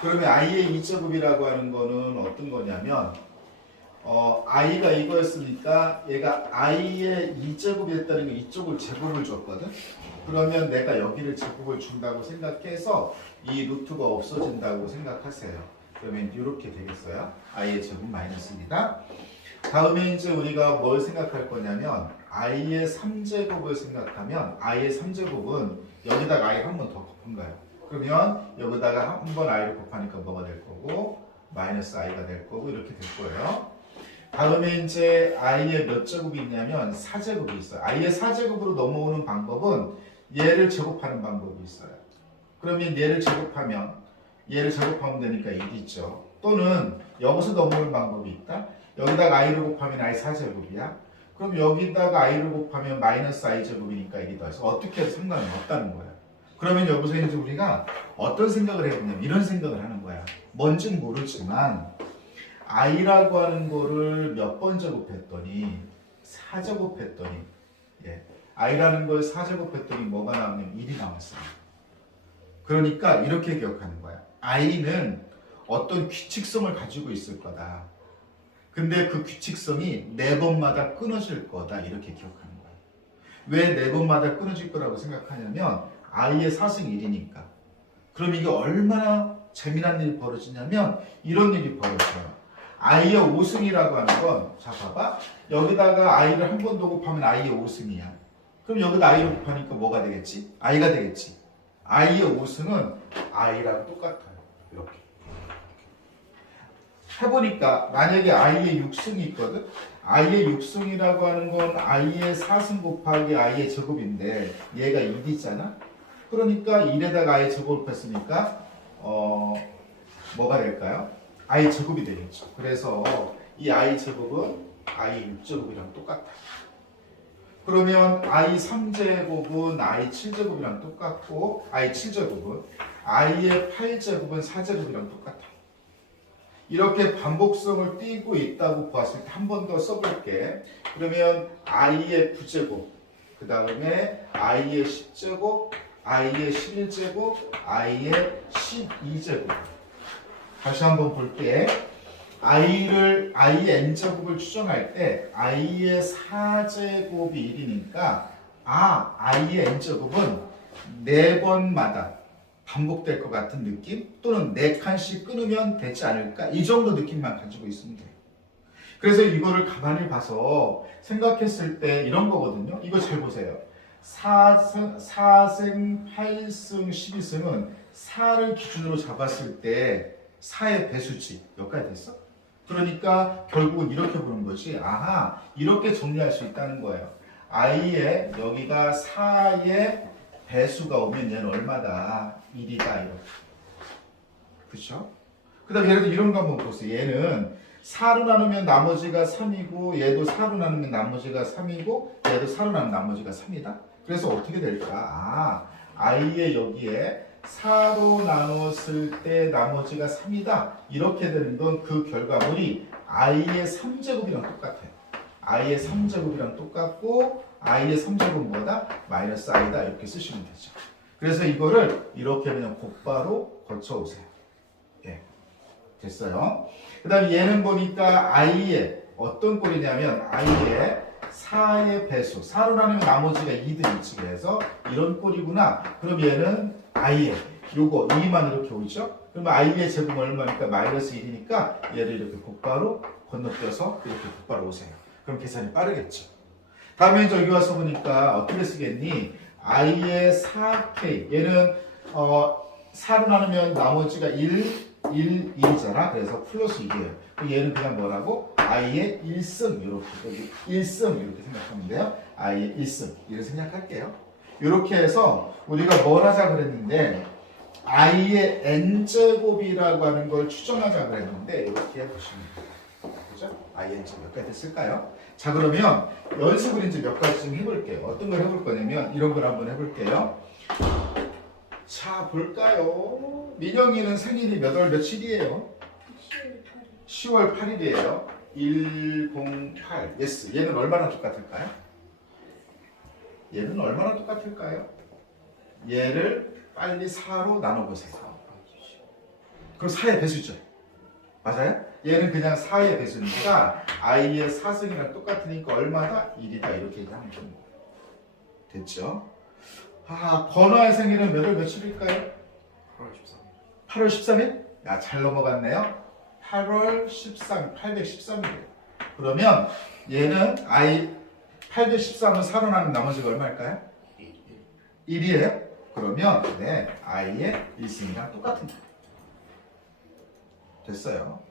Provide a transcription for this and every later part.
그러면 i의 2제곱이라고 하는 거는 어떤 거냐면 i가 이거였으니까 얘가 i의 2제곱이 됐다는 게 이쪽을 제곱을 줬거든. 그러면 내가 여기를 제곱을 준다고 생각해서 이 루트가 없어진다고 생각하세요. 그러면 이렇게 되겠어요. i의 제곱 마이너스입니다. 다음에 이제 우리가 뭘 생각할 거냐면 i의 3제곱을 생각하면 i의 3제곱은 여기다가 i 한 번 더 곱한 거예요. 그러면 여기다가 한 번 i를 곱하니까 뭐가 될 거고 마이너스 i가 될 거고 이렇게 될 거예요. 다음에 이제 i의 몇 제곱이 있냐면 4제곱이 있어요. i의 4제곱으로 넘어오는 방법은 얘를 제곱하는 방법이 있어요. 그러면 얘를 제곱하면 되니까 1이 있죠. 또는 여기서 넘어오는 방법이 있다. 여기다가 i를 곱하면 i 4제곱이야. 그럼 여기다가 i를 곱하면 마이너스 i 제곱이니까 1이 더해서 어떻게 해도 상관은 없다는 거야. 그러면 여기서 이제 우리가 어떤 생각을 해보냐면 이런 생각을 하는 거야. 뭔진 모르지만 i라고 하는 거를 몇 번 제곱했더니 4제곱했더니 i라는 걸 4제곱했더니 뭐가 나오냐면 1이 나왔어요. 그러니까 이렇게 기억하는 거야. i는 어떤 규칙성을 가지고 있을 거다. 근데 그 규칙성이 4번마다 끊어질 거다. 이렇게 기억하는 거야. 왜 4번마다 끊어질 거라고 생각하냐면 i의 4승 1이니까. 그럼 이게 얼마나 재미난 일이 벌어지냐면 이런 일이 벌어져요. i의 5승이라고 하는 건, 자 봐봐. 여기다가 i를 한 번 더 곱하면 i의 5승이야. 그럼 여기다 i를 곱하니까 뭐가 되겠지? i가 되겠지. i의 5승은 i랑 똑같아요. 이렇게. 해보니까 만약에 i의 6승이 있거든? i의 6승이라고 하는 건 i의 4승 곱하기 i의 제곱인데 얘가 1이잖아? 그러니까 1에다가 i 제곱을 했으니까 뭐가 될까요? i 제곱이 되겠죠. 그래서 이 i 제곱은 i 6제곱이랑 똑같다. 그러면 i 3제곱은 i 7제곱이랑 똑같고 i 7제곱은 i의 8제곱은 4제곱이랑 똑같아. 이렇게 반복성을 띠고 있다고 봤을 때 한 번 더 써볼게. 그러면 i의 9제곱, 그 다음에 i의 10제곱, i의 11제곱, i의 12제곱. 다시 한번 볼게. i의 n제곱을 추정할 때 i의 4제곱이 1이니까 i의 n제곱은 4번마다 반복될 것 같은 느낌? 또는 4칸씩 끊으면 되지 않을까? 이 정도 느낌만 가지고 있으면 돼요. 그래서 이거를 가만히 봐서 생각했을 때 이런 거거든요. 이거 잘 보세요. 4승, 8승, 12승은 4를 기준으로 잡았을 때 4의 배수지. 여기까지 됐어? 그러니까 결국은 이렇게 보는 거지. 아하, 이렇게 정리할 수 있다는 거예요. i의 여기가 4의 배수가 오면 얘는 얼마다? 1이다. 이렇게. 그쵸? 그 다음에 예를 들어 이런 거 한번 보세요. 얘는 4로 나누면 나머지가 3이고 얘도 4로 나누면 나머지가 3이고 얘도 4로 나누면 나머지가 3이다. 그래서 어떻게 될까? i의 여기에 4로 나눴을 때 나머지가 3이다. 이렇게 되는 건 그 결과물이 i의 3제곱이랑 똑같아요. i의 3제곱이랑 똑같고 i의 3제곱은 뭐다? 마이너스 i다. 이렇게 쓰시면 되죠. 그래서 이거를 이렇게 그냥 곧바로 거쳐오세요. 예, 됐어요. 그 다음에 얘는 보니까 i의 어떤 꼴이냐면 i의 4의 배수, 4로 나누면 나머지가 2등 있지. 그래서 이런 꼴이구나. 그럼 얘는 i의 요거 2만 이렇게 오죠. 그러면 i의 제곱은 얼마니까? 마이너스 1이니까 얘를 이렇게 곧바로 건너뛰어서 이렇게 곧바로 오세요. 그럼 계산이 빠르겠죠. 다음에 이제 여기 와서 보니까 어떻게 쓰겠니? i의 4k 얘는 4로 나누면 나머지가 1이잖아. 그래서 플러스 1이에요. 얘는 그냥 뭐라고? i의 1승 이렇게 여기 1승 이렇게 생각하면 돼요. i의 1승 이렇게 생각할게요. 이렇게 해서 우리가 뭘 하자 그랬는데 i의 n제곱이라고 하는 걸 추정하자 그랬는데 이렇게 해보시면 돼요. 그죠? i의 n제곱 몇 가지 됐을까요? 자, 그러면 연습을 이제 몇 가지 좀 해볼게요. 어떤 걸 해볼 거냐면 이런 걸 한번 해볼게요. 자, 볼까요? 민영이는 생일이 몇 월 며칠이에요? 10월 8일이에요. 108. 예스. 얘는 얼마나 똑같을까요? 얘는 얼마나 똑같을까요? 얘를 빨리 4로 나눠보세요. 그럼 4의 배수죠. 맞아요? 얘는 그냥 4의 배수니까 i의 4승이랑 똑같으니까 얼마다? 1이다 이렇게 얘기하면 됩니다. 됐죠? 건화의 생일은 몇 월 며칠일까요? 8월 13일. 8월 13일? 야, 잘 넘어갔네요. 8월 13일, 813일이에요. 그러면 얘는 i 813은 살아나는 나머지가 얼마일까요? 1이에요? 그러면 네, i의 1승이랑 똑같은 거예요. 됐어요.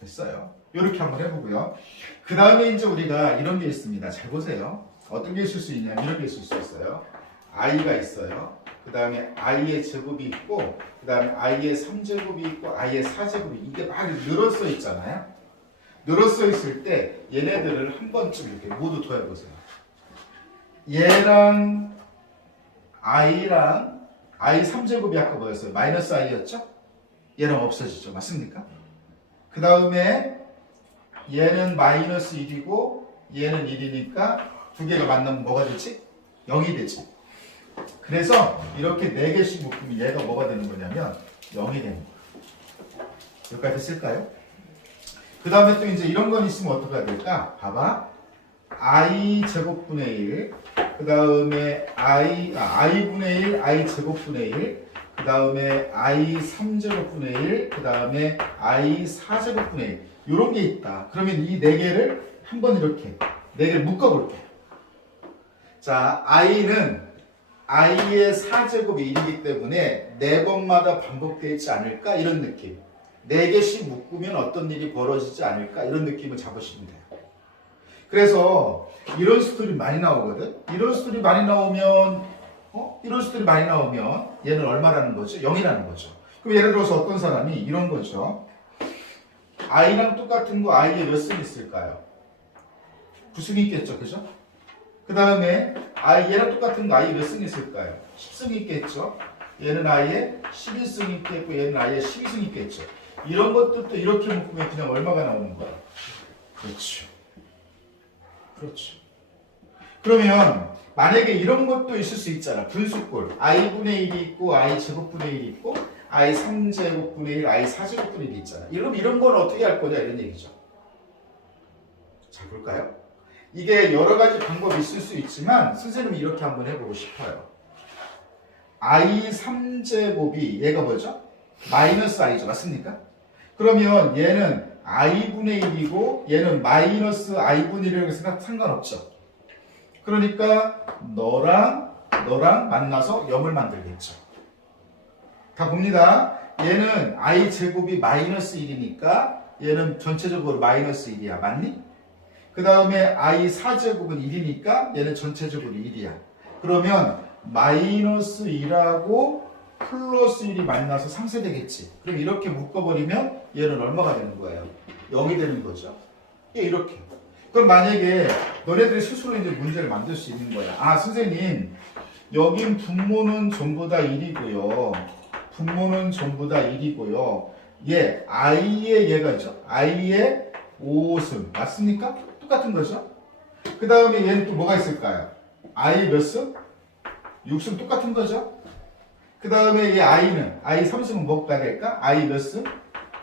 됐어요. 이렇게 한번 해보고요. 그 다음에 이제 우리가 이런 게 있습니다. 잘 보세요. 어떤 게 있을 수 있냐면 이런 게 있을 수 있어요. i가 있어요. 그 다음에 i의 제곱이 있고, 그 다음에 i의 3제곱이 있고, i의 4제곱이 이게 막 늘어서 있잖아요. 늘어서 있을 때 얘네들을 한 번쯤 이렇게 모두 더해보세요. 얘랑 i랑 i 3제곱이 아까 뭐였어요? 마이너스 i였죠? 얘랑 없어지죠. 맞습니까? 그 다음에 얘는 마이너스 1이고 얘는 1이니까 두 개가 만나면 뭐가 되지? 0이 되지. 그래서 이렇게 4개씩 묶으면 얘가 뭐가 되는 거냐면 0이 되는 거예요. 여기까지 됐을까요? 그 다음에 또 이제 이런 건 있으면 어떻게 해야 될까? 봐봐. i 제곱분의 1, 그 다음에 i분의 1, i 제곱분의 1, 그 다음에 i 3제곱분의 1, 그 다음에 i 4제곱분의 1 이런 게 있다. 그러면 이 4개를 한번 이렇게 4개를 묶어볼게요. 자, i는 i의 4제곱이 1이기 때문에 4번마다 반복되어 있지 않을까? 이런 느낌. 4개씩 묶으면 어떤 일이 벌어지지 않을까? 이런 느낌을 잡으시면 돼요. 그래서 이런 스토리 많이 나오거든? 이런 스토리 많이 나오면 이런 수들이 많이 나오면 얘는 얼마라는 거죠? 0이라는 거죠. 그럼 예를 들어서 어떤 사람이 이런 거죠. i랑 똑같은 거 i에 몇 승이 있을까요? 9승이 있겠죠. 그죠? 그 다음에 얘랑 똑같은 거 i에 몇 승이 있을까요? 10승이 있겠죠. 얘는 i에 11승이 있겠고 얘는 i에 12승이 있겠죠. 이런 것들도 이렇게 묶으면 그냥 얼마가 나오는 거야? 그렇죠. 그렇죠. 그러면 만약에 이런 것도 있을 수 있잖아. 분수꼴. i분의 1이 있고 i 제곱분의 1이 있고 i 3제곱분의 1, i 4제곱분의 1이 있잖아. 이런 건 어떻게 할 거냐 이런 얘기죠. 자, 볼까요? 이게 여러 가지 방법이 있을 수 있지만 선생님은 이렇게 한번 해보고 싶어요. i 3제곱이 얘가 뭐죠? 마이너스 i죠. 맞습니까? 그러면 얘는 i분의 1이고 얘는 마이너스 i분의 1이라고 생각 상관없죠. 그러니까 너랑 만나서 0을 만들겠죠. 다 봅니다. 얘는 i 제곱이 마이너스 1이니까 얘는 전체적으로 마이너스 1이야. 맞니? 그 다음에 i 4제곱은 1이니까 얘는 전체적으로 1이야. 그러면 마이너스 1하고 플러스 1이 만나서 3세 되겠지. 그럼 이렇게 묶어버리면 얘는 얼마가 되는 거예요? 0이 되는 거죠. 이렇게. 그럼 만약에 너네들이 스스로 이제 문제를 만들 수 있는 거야. 선생님, 여긴 분모는 전부 다 1이고요. 분모는 전부 다 1이고요. i의 얘가 있죠. i의 5승. 맞습니까? 똑같은 거죠. 그 다음에 얘는 또 뭐가 있을까요? i 몇 승? 6승 똑같은 거죠. 그 다음에 얘 i 3승은 뭐가 될까? i 몇 승?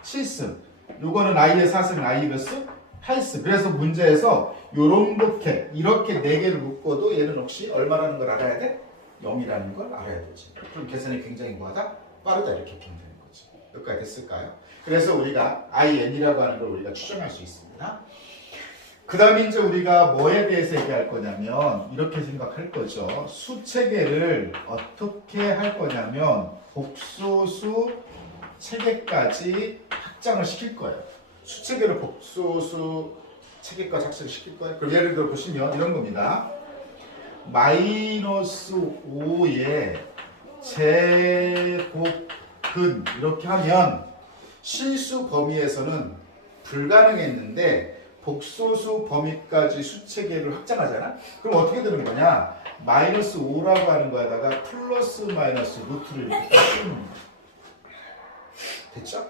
7승. 요거는 i의 4승, i 몇 승? 8승. 그래서 문제에서 이렇게 4개를 묶어도 얘는 혹시 얼마라는 걸 알아야 돼? 0이라는 걸 알아야 되지. 그럼 계산이 굉장히 뭐하다? 빠르다 이렇게 보면 되는 거지. 여기까지 됐을까요? 그래서 우리가 in이라고 하는 걸 우리가 추정할 수 있습니다. 그 다음에 이제 우리가 뭐에 대해서 얘기할 거냐면 이렇게 생각할 거죠. 수 체계를 어떻게 할 거냐면 복소수 체계까지 확장을 시킬 거예요. 수체계를 복소수 체계까지 확장을 시킬 거예요. 그럼 예를 들어 보시면 이런 겁니다. 마이너스 5의 제곱근 이렇게 하면 실수 범위에서는 불가능했는데 복소수 범위까지 수체계를 확장하잖아? 그럼 어떻게 되는 거냐? 마이너스 5라고 하는 거에다가 플러스 마이너스 루트를 이렇게 쓰는 거야. 됐죠?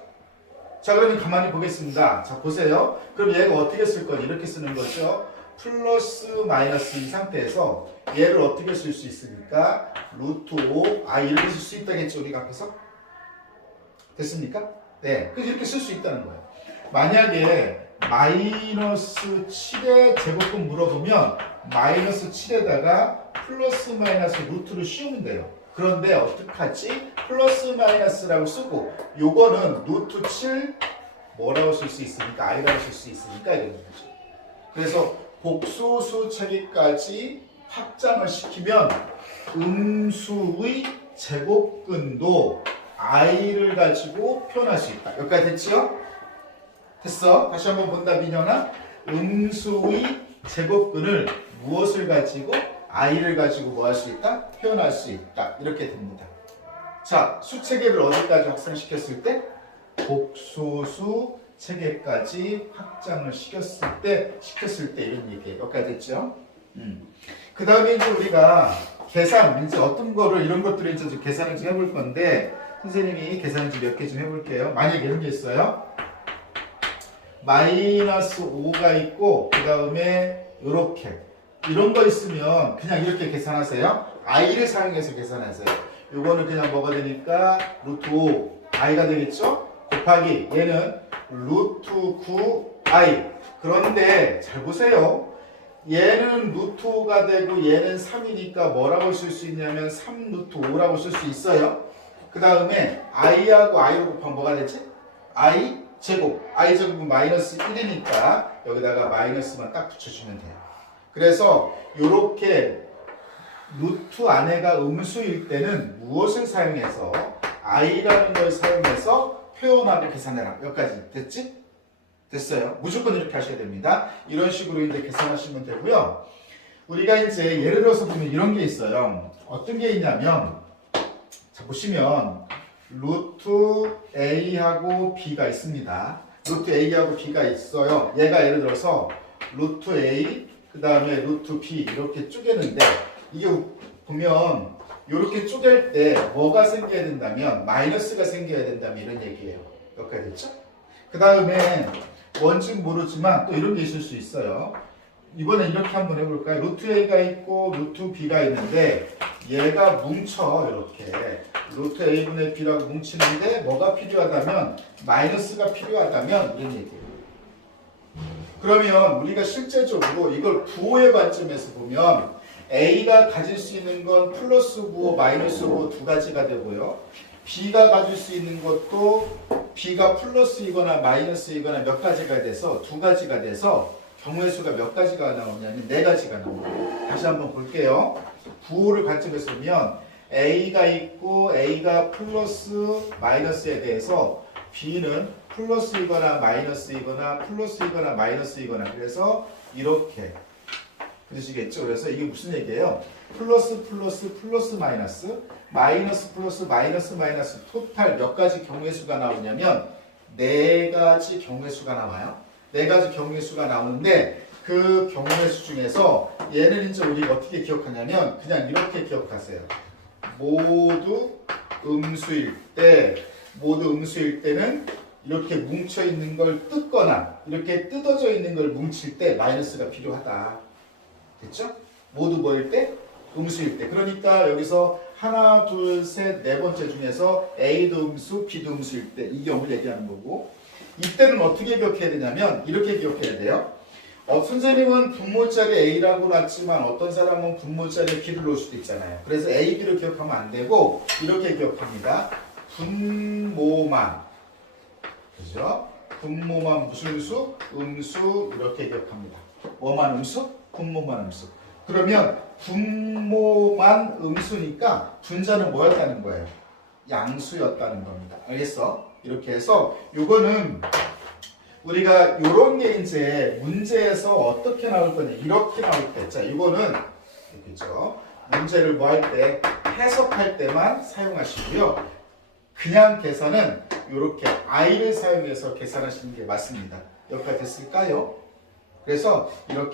자, 그러면 가만히 보겠습니다. 자, 보세요. 그럼 얘가 어떻게 쓸 거니? 이렇게 쓰는 거죠. 플러스 마이너스 이 상태에서 얘를 어떻게 쓸 수 있습니까? 루트 5 이렇게 쓸 수 있다겠죠, 우리가 앞에서? 됐습니까? 네. 그래서 이렇게 쓸 수 있다는 거예요. 만약에 마이너스 7의 제곱근 물어보면 마이너스 7에다가 플러스 마이너스 루트를 씌우면 돼요. 그런데 어떡하지? 플러스 마이너스라고 쓰고 요거는 루트 7 뭐라고 쓸 수 있으니까 i라고 쓸 수 있으니까 이런 거죠. 그래서 복소수 체계까지 확장을 시키면 음수의 제곱근도 i를 가지고 표현할 수 있다. 여기까지 됐죠? 됐어? 다시 한번 본다 민현아. 음수의 제곱근을 무엇을 가지고 i를 가지고 뭐 할 수 있다? 표현할 수 있다. 이렇게 됩니다. 자, 수체계를 어디까지 확산시켰을 때? 복소수 체계까지 확장을 시켰을 때 이런 얘기예요. 여기까지 됐죠? 그 다음에 이제 우리가 계산, 이제 어떤 거를 이런 것들을 이제 계산을 좀 해볼 건데 선생님이 계산을 좀 몇 개 좀 해볼게요. 만약에 이런 게 있어요. 마이너스 5가 있고 그 다음에 이렇게 이런 거 있으면 그냥 이렇게 계산하세요. i를 사용해서 계산하세요. 요거는 그냥 뭐가 되니까 루트 5 i가 되겠죠? 곱하기 얘는 루트 9 i. 그런데 잘 보세요. 얘는 루트 5가 되고 얘는 3이니까 뭐라고 쓸 수 있냐면 3 루트 5라고 쓸 수 있어요. 그 다음에 i하고 i로 곱하면 뭐가 되지? i 제곱. i 제곱은 마이너스 1이니까 여기다가 마이너스만 딱 붙여주면 돼요. 그래서 이렇게 루트 안에가 음수일 때는 무엇을 사용해서 i라는 걸 사용해서 표현하고 계산해라. 여기까지 됐지? 됐어요. 무조건 이렇게 하셔야 됩니다. 이런 식으로 이제 계산하시면 되고요. 우리가 이제 예를 들어서 보면 이런 게 있어요. 어떤 게 있냐면 자 보시면 루트 a하고 b가 있습니다. 루트 a하고 b가 있어요. 얘가 예를 들어서 루트 a 그 다음에 루트 b 이렇게 쪼개는데 이게 보면 이렇게 쪼갤 때 뭐가 생겨야 된다면 마이너스가 생겨야 된다면 이런 얘기예요. 여기까지 됐죠? 그 다음에 뭔지 모르지만 또 이런 게 있을 수 있어요. 이번엔 이렇게 한번 해볼까요? 루트 a가 있고 루트 b가 있는데 얘가 뭉쳐 이렇게 루트 a분의 b라고 뭉치는데 뭐가 필요하다면 마이너스가 필요하다면 이런 얘기예요. 그러면 우리가 실제적으로 이걸 부호의 관점에서 보면 A가 가질 수 있는 건 플러스 부호, 마이너스 부호 두 가지가 되고요. B가 가질 수 있는 것도 B가 플러스이거나 마이너스이거나 몇 가지가 돼서 두 가지가 돼서 경우의 수가 몇 가지가 나오냐면 네 가지가 나옵니다. 다시 한번 볼게요. 부호를 관점에서 보면 A가 있고 A가 플러스 마이너스에 대해서 B는 플러스이거나 마이너스이거나 플러스이거나 마이너스이거나 그래서 이렇게 그러시겠죠? 그래서 이게 무슨 얘기예요? 플러스 플러스 플러스 마이너스 마이너스 플러스 마이너스 마이너스 토탈 몇 가지 경우의 수가 나오냐면 네 가지 경우의 수가 나와요. 네 가지 경우의 수가 나오는데 그 경우의 수 중에서 얘는 이제 우리가 어떻게 기억하냐면 그냥 이렇게 기억하세요. 모두 음수일 때는 이렇게 뭉쳐 있는 걸 뜯거나 이렇게 뜯어져 있는 걸 뭉칠 때 마이너스가 필요하다. 됐죠? 모두 뭐일 때? 음수일 때. 그러니까 여기서 하나, 둘, 셋, 네 번째 중에서 A도 음수, B도 음수일 때 이 경우를 얘기하는 거고 이때는 어떻게 기억해야 되냐면 이렇게 기억해야 돼요. 선생님은 분모자리 A라고 놨지만 어떤 사람은 분모자리 B를 놓을 수도 있잖아요. 그래서 A, B를 기억하면 안 되고 이렇게 기억합니다. 분모만 그죠? 분모만 무슨 수? 음수 이렇게 기억합니다. 뭐만 음수? 분모만 음수. 그러면 분모만 음수니까 분자는 뭐였다는 거예요? 양수였다는 겁니다. 알겠어? 이렇게 해서 요거는 우리가 요런 게 이제 문제에서 어떻게 나올 거냐 이렇게 나올 때. 자, 이거는 그죠? 문제를 뭐 할 때 해석할 때만 사용하시고요. 그냥 계산은 이렇게 i를 사용해서 계산하시는 게 맞습니다. 여기까지 됐을까요? 그래서 이렇게